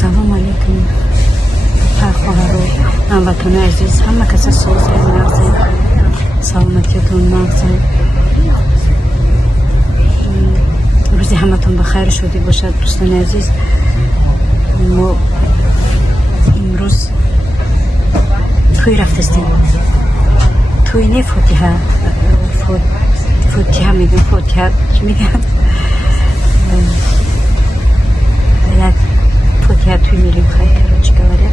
салом алейкум خواهرو هموطن عزیز همه کسی سوز مغزی سلامتیتون مغزی روزی همتون بخیر شدی باشد دوستان عزیز. ما امروز توی رفتستیم توی نه فاتحه میگم فاتحه میگم یک فاتحه توی میریم خیلی کروچی گواره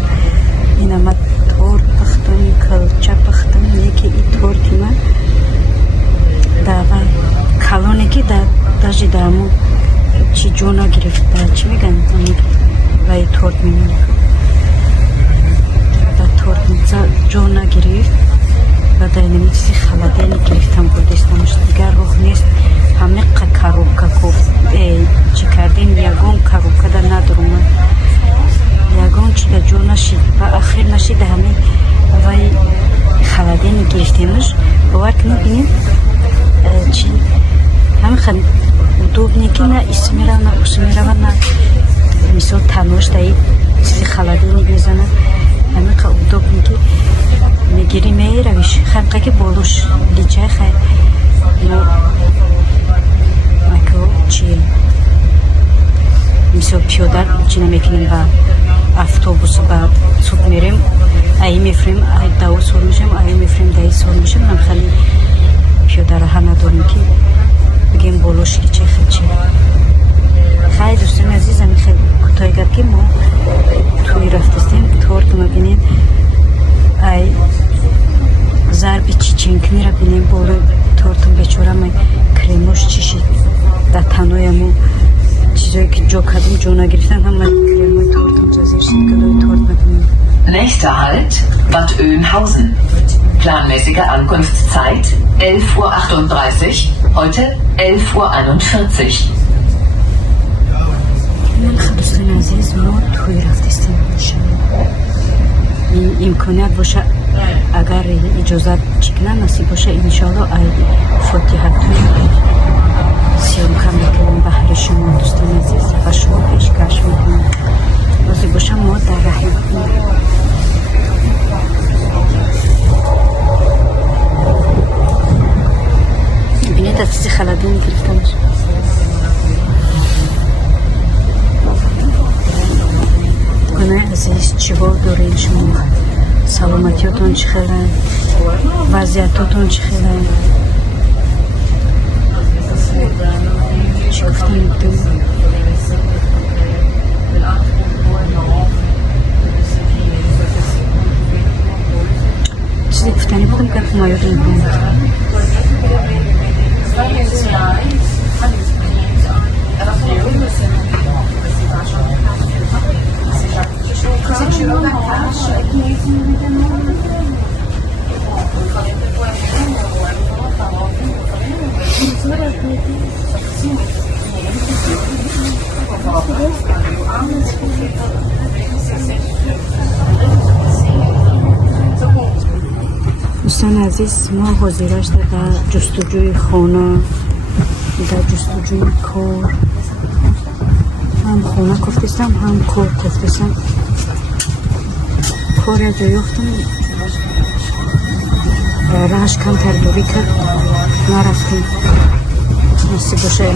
این اما تور پختم کلچه پختم یکی ای تور که من داوای کلونه که داجی دامو چی جونا گرفت چی میگن وای تور میمونه تور جونا گرفت و داینمی چیزی خلادینی گرفتم بودستمش دیگر روح نیست همه کاروبکا چی کردیم یگون کاروبکا در ندارم یگون چی در جو نشید و آخر نشید همه وای خلادینی گرفتیمش باور که نبینیم چی همه خیلی удобнее که نه اسمیره نه اسمیره و نه مثال تنوش دایی چیزی خلادینی میزنه همه خیلی удобнее که میگیری میرویش خیلی که بولوش لیچه خیلی مکو چیه مثل پیاده چی نمیکنیم با автобус با سوپ میریم ای میفریم ای دو سال میشیم ای میفریم 10 سال میشیم هم خیلی پیاده راه نداریم که بگیم بولوش لیچه خیلی چیه خیلی دوستان عزیزم خیلی کوتاه گفت که ما توی رفتستیم تورت میبینیم ای ضربی چیچینکنی را بینیم بولو تورتون بچورم کریموش چیشید در تنویمو چیزایی که جو کردیم جو نگرفتن همه کریموی تورتون جازیر شد گلوی تورت ببینیم. Nächster Halt, Bad Oeynhausen. Planmäßige Ankunftszeit 11:38 Uhr, heute 11:41 Uhr. دوستان عزیز ما توی رفتستیم این امکانیت باشه اگر اجازت چکنه نصیب باشه انشاءالله ای فاتحه توی سیامکه میکنیم بحر شما دوستان عزیز و شما پیشکش میکنیم نصیب باشه ما در رحم بینید از چیزی خلادی میگرفتمش گناه عزیز چیبا دارین شما سلامتیاتون چی خیلی وضعیتاتون چی خیلی چی گفتم بودیم چیزی گفتنی بودم که ما یادم بودم دوستان عزیز ما حاضرش در جستجوی خانه در جستجوی کار هم خانه کفتستم هم کار کفتستم کار یا جایی اختم راهش کم تردوری کرد نرفتیم نصیب باشه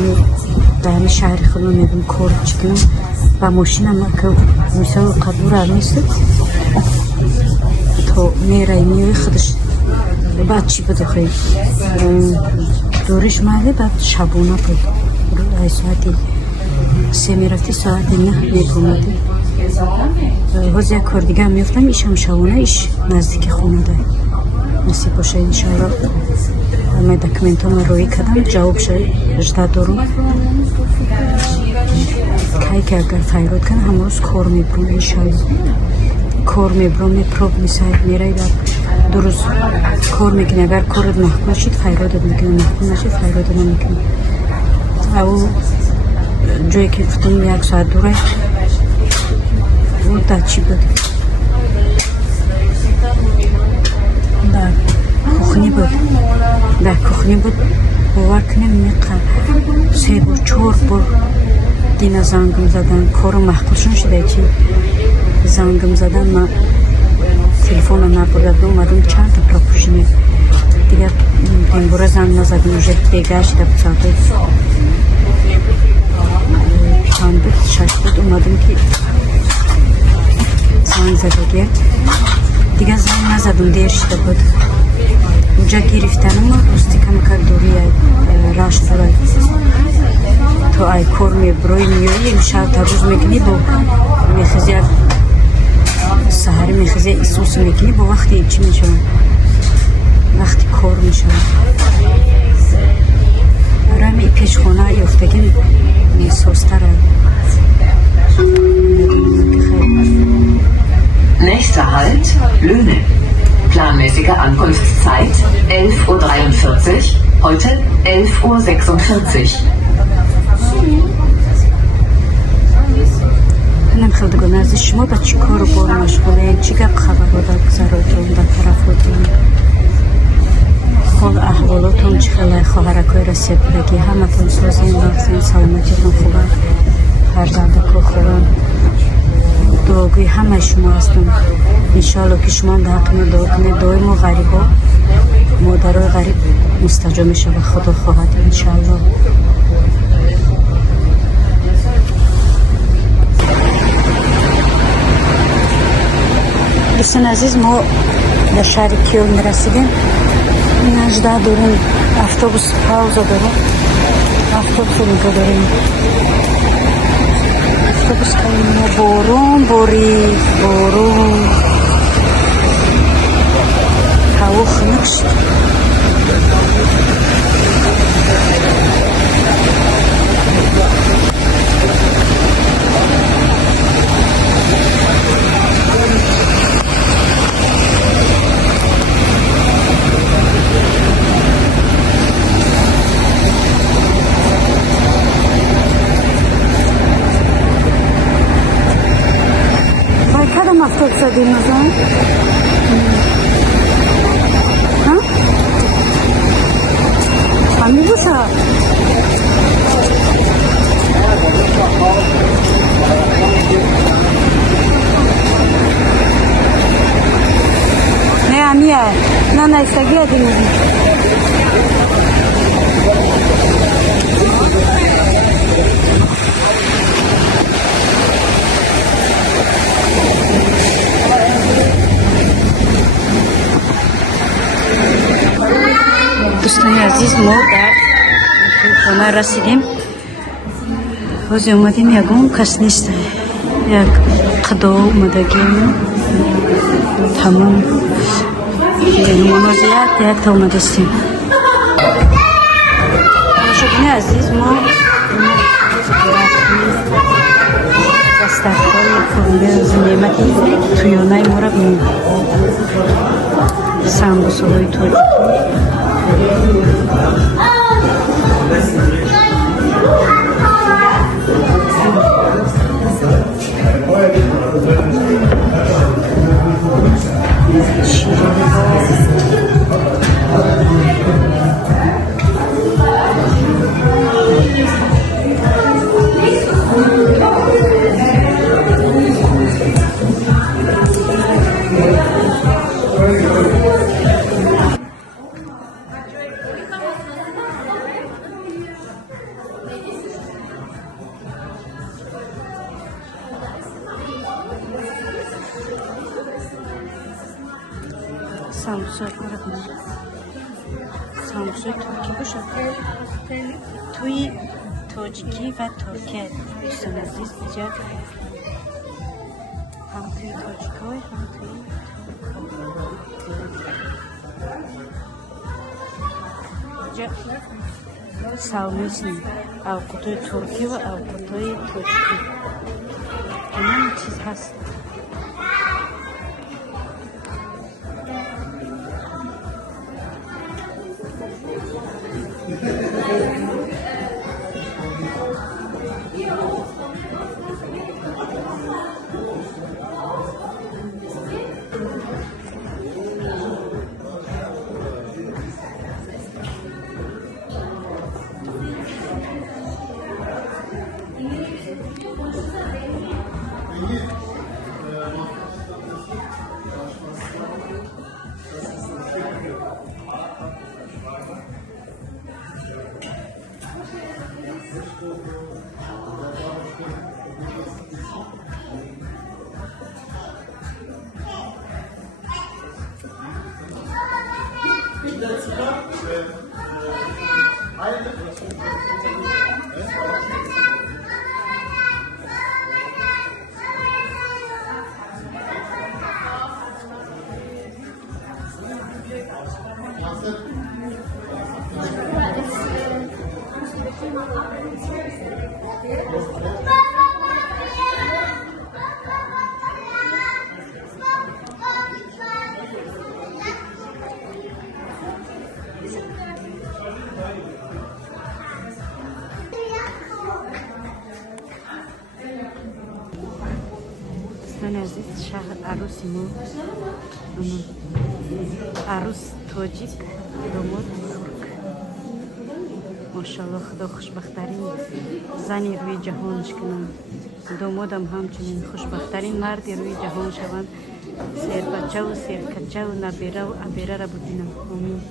در همین شهر خودم میدونم کار چکنم با ماشینم که مثال قدور هم نیست تا میره خودش بعد چی بده خیلی دورش ماله بعد شبونه بود ساعتی 3 میرفتی ساعت 9 میپومدی باز یک کار دیگه هم میفتم ایشم شبونه ایش نزدیک خونه داره نصیب باشه انشاءالله همه دکمنت هم روی کردم جواب شد اجده دارم که اگر فیراد کنه همه روز کار میبرم انشاءالله کار میبرم میپروب میساید میره دو روز کار میکنه اگر کارت محکوم شد فیرادت میکنه محکوم نشد فیرادت نمیکنه او جایی که گفتم 1 ساعت دوره او در چی بود در کخنی بود باور کنیم 3 بار 4 بار гина зангм задан, кору маҳқулшон шуда чи зангм задан, ма телефона набурдам, омадам чанд та пропушине. Дигар имбора занг назадам, уже бегашта бцатой. Пан буд, шаш буд, омадам ки занг задаге. Дигар занг назадам, дер шуда буд. Уҷа гирифтанам, рустикам кардория раштурай. То ай кор меброи миёи имшаб табуз мекунӣ бо мехизе саҳари мехизе исус мекунӣ бо вақти чӣ мешавад? Вақти кор мешавад. Рами пешхона ёфтагӣ месостара. Nächster Halt, Löhne. Planmäßige Ankunftszeit 11:43 Uhr, heute 11:46 Uhr. نمیخواد از شما با چی کار و بار مشغوله چی گپ خبر بوده گذاراتون در طرفاتون حال احوالاتون چی خیلی خواهرکای رسید بگی همه تون سازین وقتین سلامتیتون خوبه هر دردکو خوبه دعاگوی همه شما هستم انشاءالله که شما در حقیقت دعا کنید دعای ما غریب ها مادرای غریب مستجاب میشه و خدا خواهد انشاءالله. دوستان عزیز ما در شهر کیل میرسیدیم نجده داریم اتوبوس پاوزا داریم اتوبوس رو داریم اتوبوس کنیم بارون بارون هوا خنک شد Dinozauer? Amibusa. Ne amia, na istagia dinozauer. دوستان عزیز ما در خانه رسیدیم روزی اومدیم یکم کس نیست یک قدا اومدگیم تمام منازعات یک تا اومدستیم شکرین عزیز ما دسترخوان کنده از نعمتی تویانه ما را بینیم سمبوسه های توی ساموسای ترکی باشه توی تاجیکی و ترکیه دوستان عزیز اینجا هم توی تاجیکای هم توی اینجا ساومیسیم اوقاتای ترکی و اوقاتای تاجیکی همین چیز هست دوستان عزیز شهر عروسی ما عروس تاجیک داماد ترک ماشاءالله خدا خوشبخترین زنی روی جهانش کنند دامادم همچنین خوشبخترین مردی روی جهان شوند سیر بچه و سیر کچه و نبیره و عبیره را ببینم آمین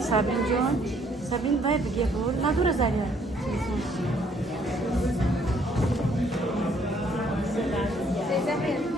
سابرین جان سابرین باید بگی بول ندور زریا Teyze